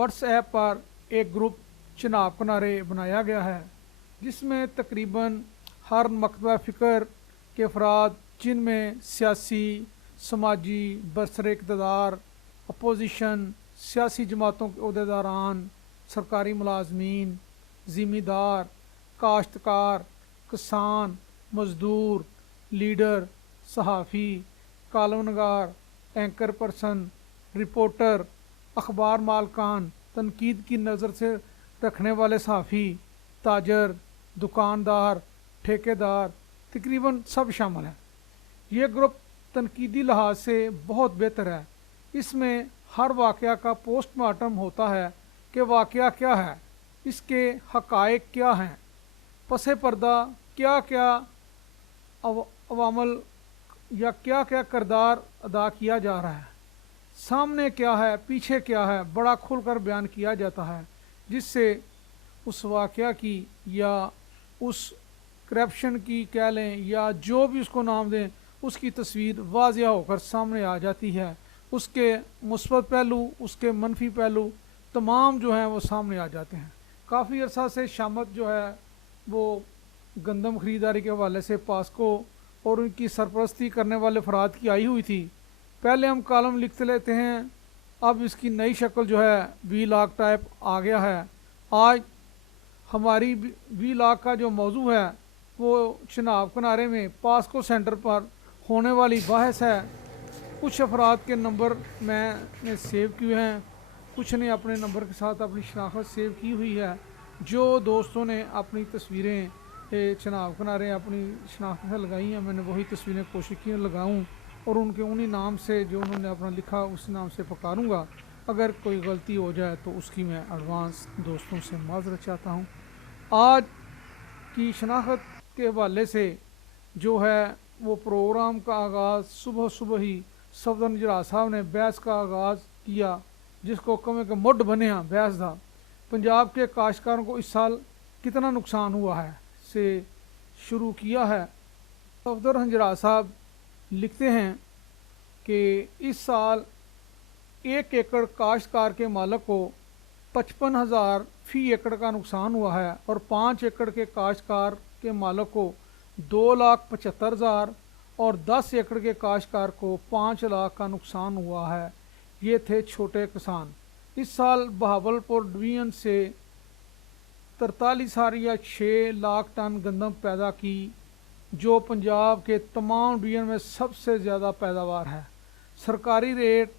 What's app पर एक group Chenab किनारे बनाया गया है, जिसमें तकरीबन हर मकतबा फ़िक्र के अफराद, जिनमें सियासी, समाजी, बरसर इक़्तिदार, अपोजिशन, सियासी जमातों के अहदेदारान, सरकारी मुलाजमीन, ज़िम्मेदार, काश्तकार, किसान, मज़दूर, लीडर, सहाफ़ी, कालमनगार, एंकर पर्सन, रिपोर्टर, अखबार मालकान, तनकीद की नज़र से रखने वाले सहाफ़ी, ताजर, दुकानदार, ठेकेदार, तकरीबन सब शामिल हैं। ये ग्रुप तनकीदी लिहाज से बहुत बेहतर है। इसमें हर वाक़या का पोस्टमार्टम होता है कि वाक़या क्या है, इसके हक़ाइक़ क्या हैं, पसे पर्दा क्या क्या अवामल या क्या क्या किरदार अदा किया जा रहा है, सामने क्या है, पीछे क्या है, बड़ा खुलकर बयान किया जाता है, जिससे उस वाक़या की या उस करप्शन की कह लें या जो भी उसको नाम दें, उसकी तस्वीर वाज़िया होकर सामने आ जाती है। उसके मुस्बत पहलू, उसके मनफी पहलू तमाम जो हैं वो सामने आ जाते हैं। काफ़ी अरसा से शामत जो है वो गंदम ख़रीदारी के हवाले से पास्को और उनकी सरपरस्ती करने वाले अफराद की आई हुई थी। पहले हम कॉलम लिखते लेते हैं, अब इसकी नई शक्ल जो है वी लॉग टाइप आ गया है। आज हमारी वी लॉग का जो मौजू है वो चनाब किनारे में पास्को सेंटर पर होने वाली बहस है। कुछ अफराद के नंबर मैंने सेव किए हैं, कुछ ने अपने नंबर के साथ अपनी शनाख्त सेव की हुई है। जो दोस्तों ने अपनी तस्वीरें चनाब किनारे अपनी शनाख्त से लगाई हैं, मैंने वही तस्वीरें कोशिश की लगाऊँ और उनके उन्हीं नाम से जो उन्होंने अपना लिखा उस नाम से पुकारूँगा। अगर कोई गलती हो जाए तो उसकी मैं एडवांस दोस्तों से माज़रत चाहता हूँ। आज की शनाख्त के हवाले से जो है वो प्रोग्राम का आगाज़ सुबह सुबह ही सफदर इजलास साहब ने बहस का आगाज़ किया, जिसको कमे के मुड बने बहस था। पंजाब के काश्तकारों को इस साल कितना नुकसान हुआ है से शुरू किया है। सफदर हंजरा साहब लिखते हैं कि इस साल 1 एकड़ काश्तकार के मालक को 55,000 फ़ी एकड़ का नुकसान हुआ है और 5 एकड़ के काश्तकार के मालक को 2,75,000 और 10 एकड़ के काश्तकार को 5 लाख का नुकसान हुआ है। ये थे छोटे किसान। इस साल बहावलपुर डिवीज़न से 43.6 लाख टन गंदम पैदा की, जो पंजाब के तमाम डिवीज़न में सबसे ज़्यादा पैदावार है। सरकारी रेट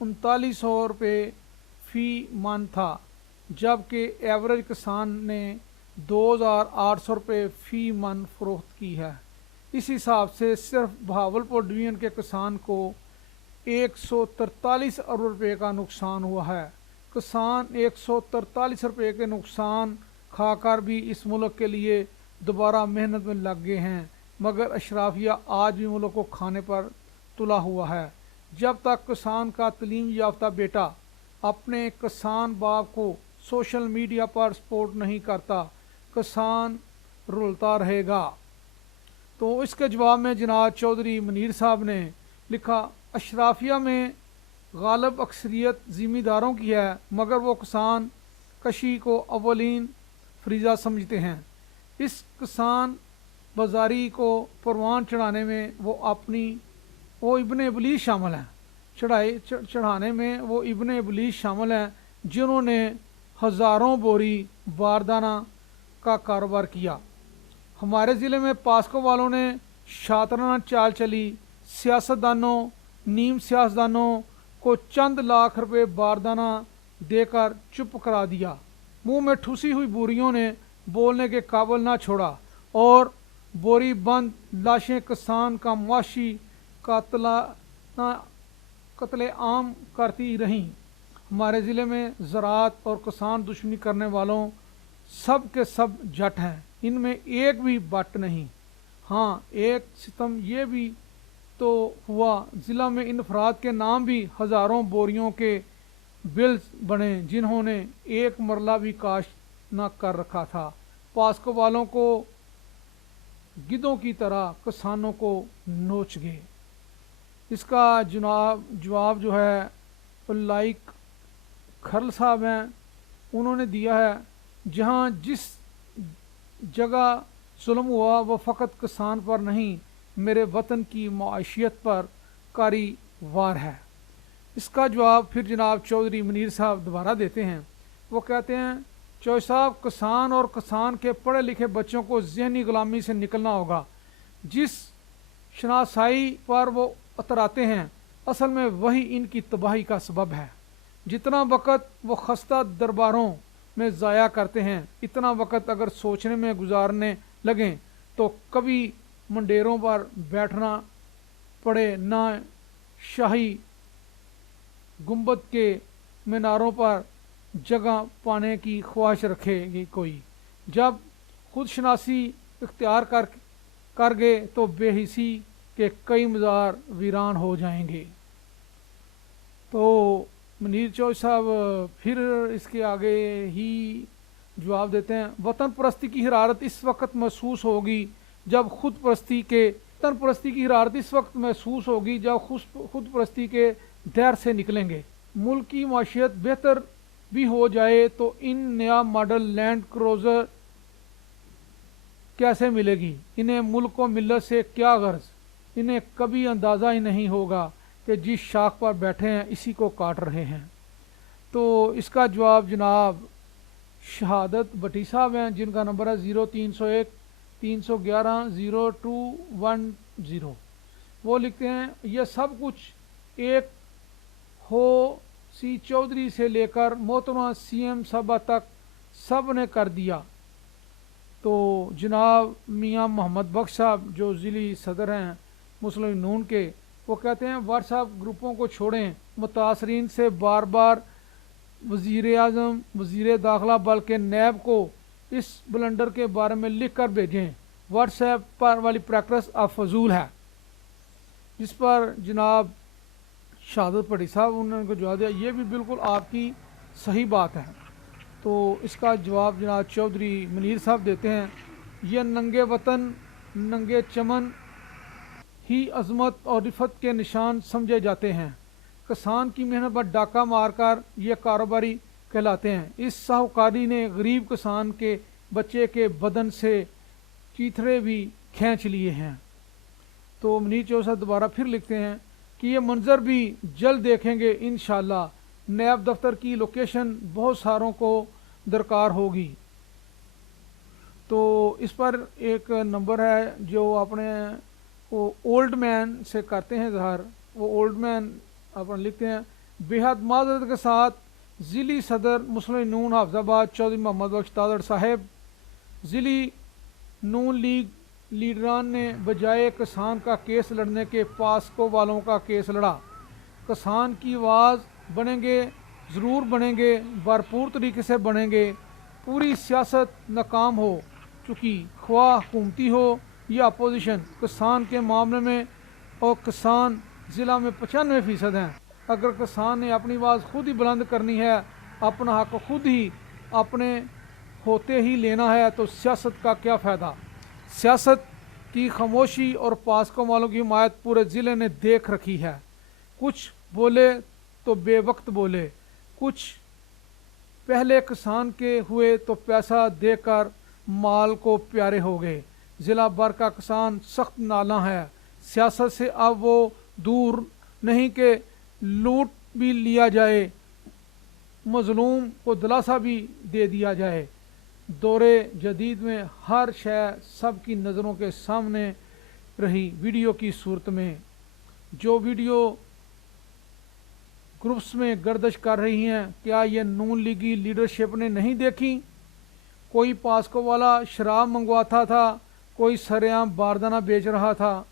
3900 रुपये फ़ी मन था, जबकि एवरेज किसान ने 2,800 रुपये फ़ी मन फ़रोख्त की है। इस हिसाब से सिर्फ बहावलपुर डिवीज़न के किसान को 143 अरब रुपये का नुकसान हुआ है। किसान 143 रुपये के नुकसान खाकर भी इस मुल्क के लिए दोबारा मेहनत में लग गए हैं, मगर अशराफिया आज भी मुल्क को खाने पर तुला हुआ है। जब तक किसान का तलीम याफ्ता बेटा अपने किसान बाप को सोशल मीडिया पर सपोर्ट नहीं करता, किसान रुलता रहेगा। तो इसके जवाब में जनाब चौधरी मुनीर साहब ने लिखा, अशराफिया में गालिब अक्सरियत ज़िम्मेदारों की है, मगर वो किसान कशी को अवलीन फरीज़ा समझते हैं। इस किसान बाजारी को परवान चढ़ाने में वो इब्ने इबलीस शामिल हैं। चढ़ाने में वो इब्ने इबलीस शामिल हैं, जिन्होंने हज़ारों बोरी बारदाना का कारोबार किया। हमारे ज़िले में पास्को वालों ने शातराना चाल चली, सियासतदानों, नीम सियासतदानों को चंद लाख रुपए बारदाना देकर चुप करा दिया। मुंह में ठुसी हुई बोरियों ने बोलने के काबिल ना छोड़ा और बोरी बंद लाशें किसान का मुआशी कत्ले आम करती रहीं। हमारे ज़िले में ज़राअत और किसान दुश्मनी करने वालों सब के सब जट हैं, इनमें एक भी बट नहीं। हाँ, एक सितम ये भी तो हुआ, ज़िला में इन अफराद के नाम भी हज़ारों बोरियों के बिल्स बने, जिन्होंने एक मरला भी काश्त न कर रखा था। पास्को वालों को गिद्धों की तरह किसानों को नोच गए। इसका जवाब जो है लाइक खरल साहब हैं, उन्होंने दिया है, जहाँ जिस जगह जुल्म हुआ वो फ़कत किसान पर नहीं, मेरे वतन की माशियत पर कारी वार है। इसका जवाब फिर जनाब चौधरी मुनीर साहब दोबारा देते हैं। वो कहते हैं, चौधरी साहब, किसान और किसान के पढ़े लिखे बच्चों को ज़हनी गुलामी से निकलना होगा। जिस शनासाई पर वो उतराते हैं, असल में वही इनकी तबाही का सबब है। जितना वक़्त वो खस्ता दरबारों में ज़ाया करते हैं, इतना वक़्त अगर सोचने में गुजारने लगें तो कभी मंडेरों पर बैठना पड़े ना शाही गुंबद के मीनारों पर जगह पाने की ख्वाहिश रखेगी कोई। जब खुद शनासी इख्तियार कर गए तो बेहिसी के कई मज़ार वीरान हो जाएंगे। तो मुनीर चौधरी साहब फिर इसके आगे ही जवाब देते हैं, वतन परस्ती की हरारत इस वक्त महसूस होगी जब खुद परस्ती के वतन परस्ती की हरारत इस वक्त महसूस होगी जब खुद परस्ती के दर से निकलेंगे। मुल्क की माशियत बेहतर भी हो जाए तो इन नया मॉडल लैंड क्रूज़र कैसे मिलेगी? इन्हें मुल्क को मिलत से क्या गर्ज? इन्हें कभी अंदाज़ा ही नहीं होगा कि जिस शाख पर बैठे हैं इसी को काट रहे हैं। तो इसका जवाब जनाब शहादत भट्टी साहब हैं, जिनका नंबर है 0301 311 0210। वो लिखते हैं, यह सब कुछ एक हो सी चौधरी से लेकर मोहतरमा CM सभा तक सब ने कर दिया। तो जनाब मियाँ मोहम्मद बख्श साहब जो ज़िली सदर हैं मुस्लिम नून के, वो कहते हैं, व्हाट्सएप ग्रुपों को छोड़ें, मुतासरीन से बार बार वज़ीर आज़म, वज़ीर दाखिला बल्कि नैब को इस ब्लंडर के बारे में लिख कर भेजें। व्हाट्सएप पर वाली प्रैक्टिस अब फजूल है। जिस पर जनाब शहादत भट्टी साहब उन्होंने उनको जवाब दिया, ये भी बिल्कुल आपकी सही बात है। तो इसका जवाब जनाब चौधरी मुनीर साहब देते हैं, ये नंगे वतन नंगे चमन ही अज़मत और रिफत के निशान समझे जाते हैं। किसान की मेहनत पर डाका मारकर ये कारोबारी कहलाते हैं। इस साहूकारी ने गरीब किसान के बच्चे के बदन से चीथड़े भी खींच लिए हैं। तो मुनीर चौधरी साहब दोबारा फिर लिखते हैं कि ये मंजर भी जल्द देखेंगे इंशाअल्लाह। नैब दफ्तर की लोकेशन बहुत सारों को दरकार होगी। तो इस पर एक नंबर है जो अपने वो ओल्ड मैन से करते हैं ज़हर। वो ओल्ड मैन अपन लिखते हैं, बेहद माजरत के साथ ज़िली सदर मुस्लिम नून हाफिज़ाबाद चौधरी मोहम्मद बख्श तादड़ साहब, ज़िली नून लीग लीडरान ने बजाय किसान का केस लड़ने के पास्को वालों का केस लड़ा। किसान की आवाज़ बनेंगे, ज़रूर बनेंगे, भरपूर तरीके से बनेंगे। पूरी सियासत नाकाम हो चुकी, ख्वाह हुकूमती हो या अपोजिशन, किसान के मामले में और किसान ज़िला में 95% हैं। अगर किसान ने अपनी आवाज़ खुद ही बुलंद करनी है, अपना हक खुद ही अपने होते ही लेना है, तो सियासत का क्या फ़ायदा? सियासत की खामोशी और पास्को वालों की हिमायत पूरे ज़िले ने देख रखी है। कुछ बोले तो बेवक्त बोले, कुछ पहले किसान के हुए तो पैसा देकर माल को प्यारे हो गए। ज़िला भर का किसान सख्त नाला है। सियासत से अब वो दूर नहीं कि लूट भी लिया जाए, मजलूम को दिलासा भी दे दिया जाए। दौरे जदीद में हर शय सब की नज़रों के सामने रही वीडियो की सूरत में। जो वीडियो ग्रुप्स में गर्दिश कर रही हैं, क्या ये नून लीगी लीडरशिप ने नहीं देखी? कोई पास्को वाला शराब मंगवाता था, कोई सरेआम बारदाना बेच रहा था।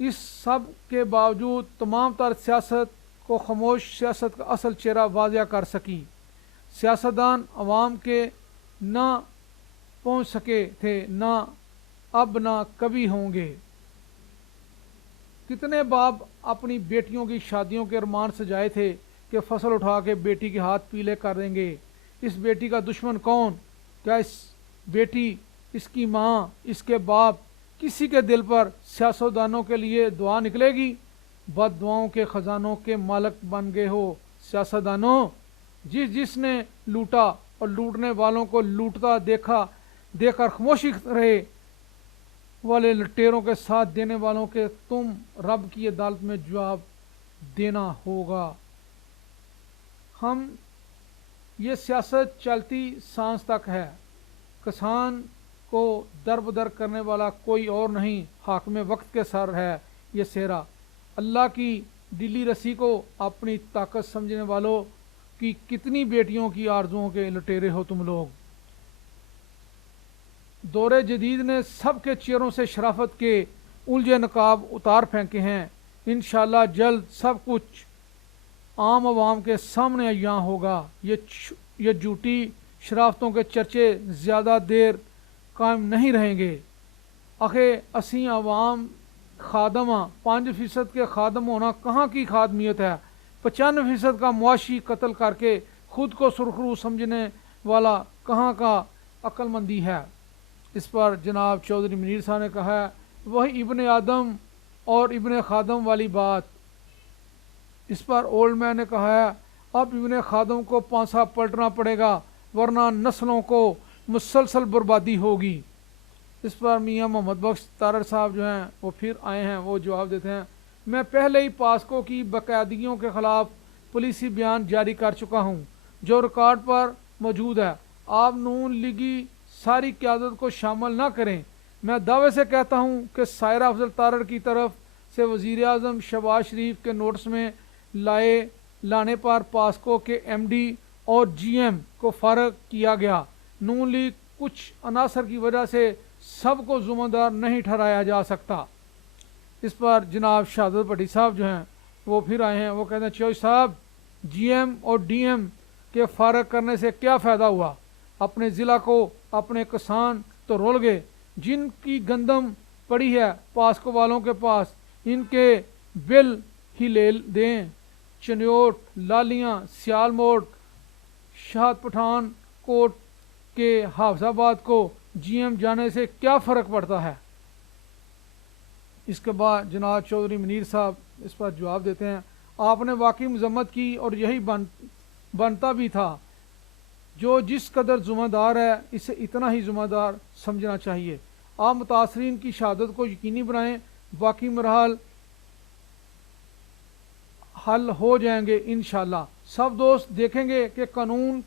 इस सब के बावजूद तमाम तर सियासत को खामोश सियासत का असल चेहरा वाज़िया कर सकी। सियासतदान अवाम के ना पहुंच सके थे, ना अब ना कभी होंगे। कितने बाप अपनी बेटियों की शादियों के अरमान सजाए थे कि फसल उठा के बेटी के हाथ पीले कर देंगे। इस बेटी का दुश्मन कौन? क्या इस बेटी, इसकी माँ, इसके बाप, किसी के दिल पर सियासतदानों के लिए दुआ निकलेगी? बद दुआओं के ख़जानों के मालिक बन गए हो सियासतदानों। जिस ने लूटा और लूटने वालों को लूटता देखकर खामोशी रहे वाले लुटेरों के साथ देने वालों के तुम रब की अदालत में जवाब देना होगा। हम ये सियासत चलती सांस तक है। किसान को दरबदर करने वाला कोई और नहीं, हाकिम वक्त के सर है ये सेहरा। अल्लाह की दिली रसी को अपनी ताकत समझने वालों की कितनी बेटियों की आरजुओं के लुटेरे हो तुम लोग। दौरे जदीद ने सबके चेहरों से शराफत के उलझे नकाब उतार फेंके हैं। इंशाअल्लाह जल्द सब कुछ आम आवाम के सामने यहाँ होगा। ये झूठी शराफतों के चर्चे ज़्यादा देर कायम नहीं रहेंगे। आखे असी आवाम खादमा 5% के खादम होना कहाँ की खादमियत है। 95% का मुआशी कत्ल करके खुद को सुरखरू समझने वाला कहाँ का अक्लमंदी है। इस पर जनाब चौधरी मुनीर साहब ने कहा है, वही इब्ने आदम और इब्ने खादम वाली बात। इस पर ओल्ड मैन ने कहा है, अब इब्ने खादम को पांसा पलटना पड़ेगा वरना नस्लों को मुसलसल बर्बादी होगी। इस पर मियाँ मोहम्मद बख्श तारड़ साहब जो हैं वो फिर आए हैं, वो जवाब देते हैं, मैं पहले ही पास्को की बाकायदगियों के ख़िलाफ़ पुलिसी बयान जारी कर चुका हूँ जो रिकॉर्ड पर मौजूद है। आप नून लीगी सारी क़यादत को शामिल ना करें। मैं दावे से कहता हूँ कि सायरा अफजल तारड़ की तरफ से वज़ीर आज़म शहबाज शरीफ के नोटिस में लाने पर पास्को के MD और GM को फ़ारग किया गया। नून लीग कुछ अनासर की वजह से सबको ज़िम्मेदार नहीं ठहराया जा सकता। इस पर जनाब शहादत भट्टी साहब जो हैं वो फिर आए हैं, वो कहते हैं, चौधरी साहब GM और DM के फ़ारग करने से क्या फ़ायदा हुआ। अपने ज़िला को अपने किसान तो रोल गए। जिनकी गंदम पड़ी है पास्को वालों के पास, इनके बिल ही ले दें। चनियोट, लालियाँ, सियालमोट, शाहत पठान कोट के हाफजाबाद को GM जाने से क्या फ़र्क पड़ता है। इसके बाद जनाब चौधरी मुनीर साहब इस पर जवाब देते हैं, आपने वाकई मजम्मत की और यही बनता भी था। जो जिस कदर ज़िम्मेदार है इसे इतना ही ज़िम्मेदार समझना चाहिए। आप मुतासरीन की शहादत को यकीनी बनाएं, बाकी मरहल हल हो जाएंगे इंशाअल्लाह। सब दोस्त देखेंगे कि कानून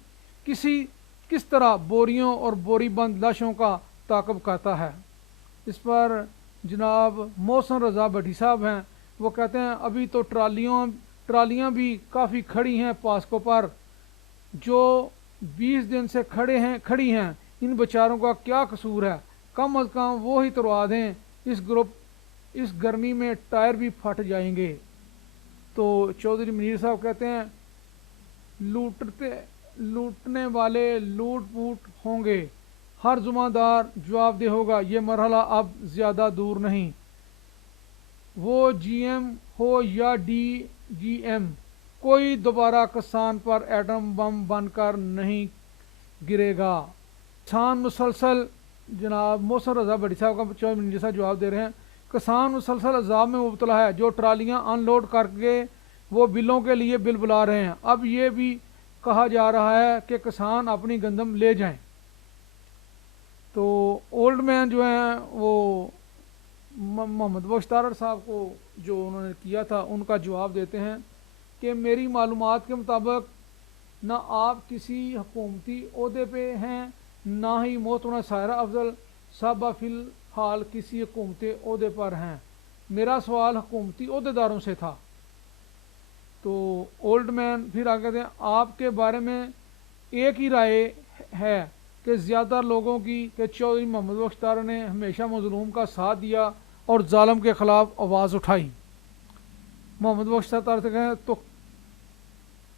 किस तरह बोरियों और बोरी बंद लाशों का ताक़ब करता है। इस पर जनाब मोहसिन रज़ा भट्टी साहब हैं, वो कहते हैं, अभी तो ट्रालियाँ भी काफ़ी खड़ी हैं पास्को पर, जो 20 दिन से खड़ी हैं। इन बेचारों का क्या कसूर है, कम अज़ कम वो ही तुरवा दें। इस गर्मी में टायर भी फट जाएंगे। तो चौधरी मुनीर साहब कहते हैं, लूटने वाले लूट पूट होंगे, हर ज़िम्मेदार जवाबदेह होगा। ये मरहला अब ज़्यादा दूर नहीं। वो GM हो या DGM, कोई दोबारा किसान पर एटम बम बनकर नहीं गिरेगा। किसान मुसलसल, जनाब मोहसिन रज़ा भट्टी साहब का चौधरी मुनीर साहब जवाब दे रहे हैं, किसान मुसलसल अज़ाब में मुब्तला है। जो ट्रालियाँ अनलोड करके वो बिलों के लिए बिल बुला रहे हैं। अब ये भी कहा जा रहा है कि किसान अपनी गंदम ले जाएं। तो ओल्ड मैन जो हैं वो मोहम्मद बख्श तारड़ साहब को जो उन्होंने किया था उनका जवाब देते हैं कि मेरी मालूमात के मुताबिक ना आप किसी हुकूमती ओहदे पे हैं, ना ही मोहतरमा सायरा अफजल साहबा फ़िलहाल किसी हुकूमती ओहदे पर हैं। मेरा सवाल हुकूमती ओहदेदारों से था। तो ओल्ड मैन फिर आगे कहते हैं, आपके बारे में एक ही राय है कि ज़्यादा लोगों की कि चौधरी मोहम्मद बख्श तारड़ ने हमेशा मज़लूम का साथ दिया और जालिम के ख़िलाफ़ आवाज़ उठाई। मोहम्मद बख्श तारड़ से कहें तो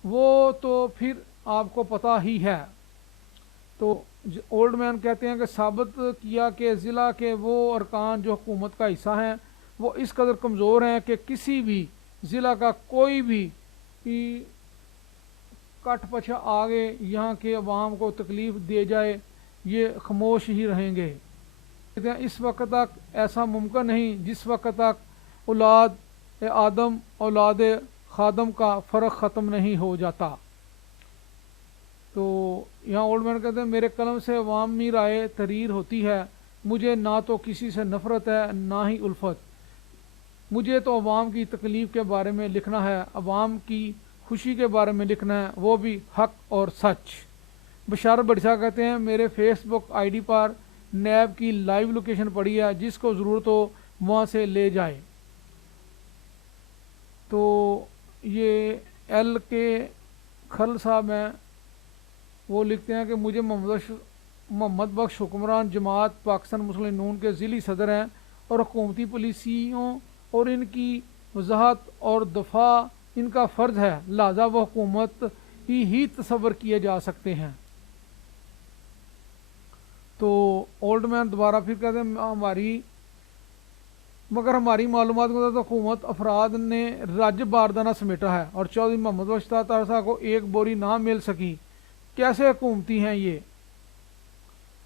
वो तो फिर आपको पता ही है। तो ओल्ड मैन कहते हैं कि साबित किया कि ज़िला के वो अरकान जो हुकूमत का हिस्सा हैं वो इस कदर कमज़ोर हैं कि किसी भी ज़िला का कोई भी कट पछा आगे यहाँ के अवाम को तकलीफ़ दे जाए ये खामोश ही रहेंगे। कहते हैं इस वक्त तक ऐसा मुमकिन नहीं जिस वक्त तक औलाद आदम औलाद खादम का फ़र्क ख़त्म नहीं हो जाता। تو یہاں اولڈ مین کہتے ہیں میرے قلم سے عوامی رائے تحریر ہوتی ہے، مجھے نہ تو کسی سے نفرت ہے نہ ہی الفت، مجھے تو عوام کی تکلیف کے بارے میں لکھنا ہے، عوام کی خوشی کے بارے میں لکھنا ہے، وہ بھی حق اور سچ۔ بشارت بڑسا کہتے ہیں میرے فیس بک آئی ڈی پر نیب کی لائیو لوکیشن پڑی ہے، جس کو ضرورت ہو وہاں سے لے جائے۔ تو یہ ایل کے کھل صاحب ہیں، وہ لکھتے ہیں کہ مجھے محمد بخش حکمران جماعت پاکستان مسلم نون کے ضلعی صدر ہیں اور حکومتی پالیسیوں اور ان کی وضاحت اور دفاع ان کا فرض ہے، لہذا وہ حکومت ہی تصور کیے جا سکتے ہیں۔ تو اولڈ مین دوبارہ پھر کہتے ہیں ہماری معلومات کے مطابق حکومت افراد نے راجب باردانہ سمیٹا ہے اور چودھری محمد بخش صاحب کو ایک بوری نہ مل سکی، کیسے حکومتی ہیں یہ؟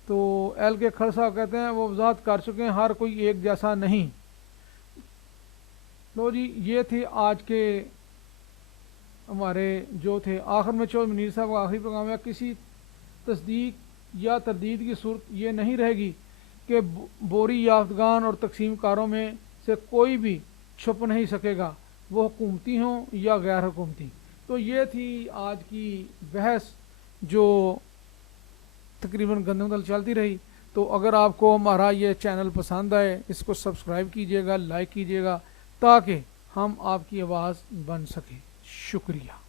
تو ایل کے کھڑ صاحب کہتے ہیں وہ وضاحت کر چکے ہیں، ہر کوئی ایک جیسا نہیں۔ لو جی، یہ تھے آج کے ہمارے جو تھے۔ آخر میں چودھری منیر صاحب کا آخری پیغام ہے، کسی تصدیق یا تردید کی صورت یہ نہیں رہے گی کہ بوری یافتگان اور تقسیم کاروں میں سے کوئی بھی چھپ نہیں سکے گا، وہ حکومتی ہوں یا غیر حکومتی۔ تو یہ تھی آج کی بحث جو تقریباً گندم دل چلتی رہی۔ تو اگر آپ کو ہمارا یہ چینل پسند آئے، اس کو سبسکرائب کیجیے گا، لائک کیجیے گا، تاکہ ہم آپ کی آواز بن سکیں۔ شکریہ۔